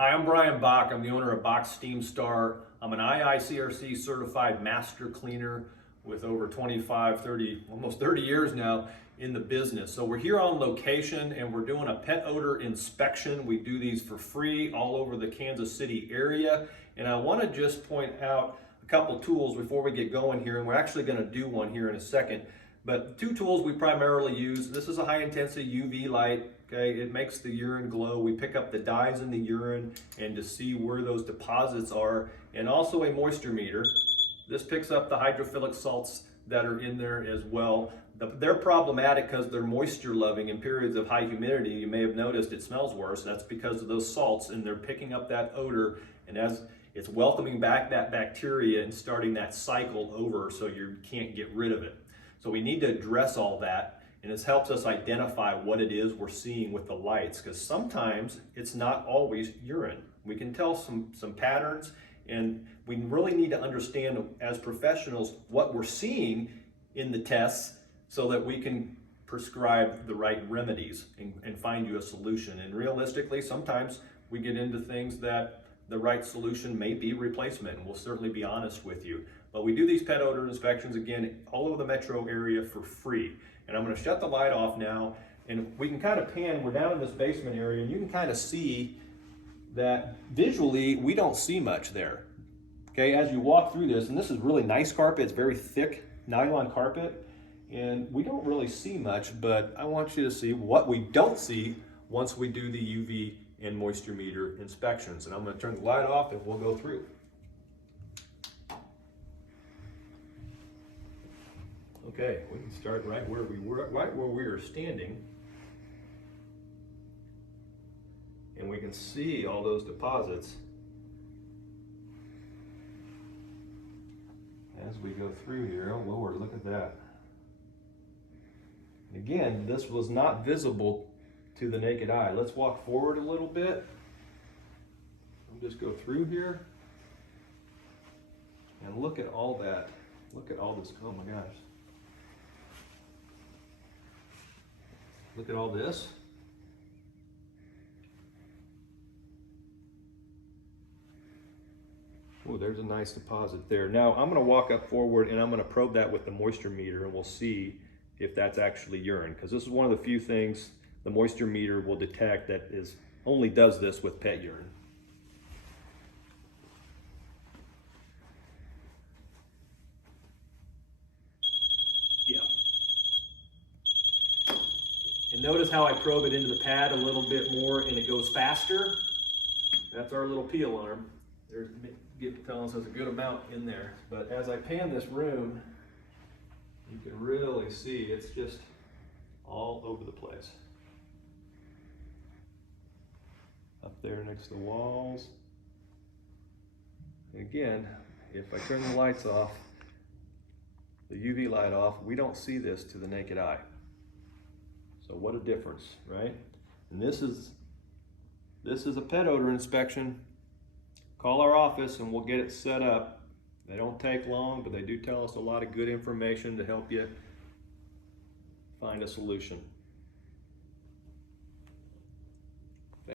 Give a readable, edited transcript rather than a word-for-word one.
Hi, I'm Brian Bach. I'm the owner of Bach Steam Star. I'm an IICRC certified master cleaner with over 25, 30, almost 30 years now in the business. So we're here on location and we're doing a pet odor inspection. We do these for free all over the Kansas City area. And I want to just point out a couple tools before we get going here. And we're actually going to do one here in a second. But two tools we primarily use. This is a high intensity UV light. Okay, it makes the urine glow. We pick up the dyes in the urine and to see where those deposits are, and also a moisture meter. This picks up the hydrophilic salts that are in there as well. They're problematic because they're moisture loving in periods of high humidity. You may have noticed it smells worse. That's because of those salts, and they're picking up that odor, and as it's welcoming back that bacteria and starting that cycle over so you can't get rid of it. So we need to address all that. And this helps us identify what it is we're seeing with the lights, because sometimes it's not always urine. We can tell some patterns, and we really need to understand as professionals what we're seeing in the tests so that we can prescribe the right remedies and find you a solution. And realistically, sometimes we get into things that the right solution may be replacement, and we'll certainly be honest with you. But we do these pet odor inspections, again, all over the metro area for free. And I'm going to shut the light off now, and we can kind of pan. We're down in this basement area, and you can kind of see that visually we don't see much there. Okay, as you walk through this, and this is really nice carpet, it's very thick nylon carpet, and we don't really see much, but I want you to see what we don't see once we do the UV and moisture meter inspections. And I'm going to turn the light off and we'll go through. Okay, we can start right where we were standing, and we can see all those deposits as we go through here. Oh Lord, look at that. And again, this was not visible to the naked eye. Let's walk forward a little bit. I'll just go through here and look at all that. Look at all this. Oh my gosh. Look at all this. Oh, there's a nice deposit there. Now I'm gonna walk up forward and I'm gonna probe that with the moisture meter, and we'll see if that's actually urine, because this is one of the few things the moisture meter will detect that only does this with pet urine. And notice how I probe it into the pad a little bit more and it goes faster. That's our little peel arm. There's telling us there's a good amount in there. But as I pan this room, you can really see it's just all over the place. Up there next to the walls. And again, if I turn the lights off, the UV light off, we don't see this to the naked eye. So what a difference, right? And this is a pet odor inspection. Call our office and we'll get it set up. They don't take long, but they do tell us a lot of good information to help you find a solution.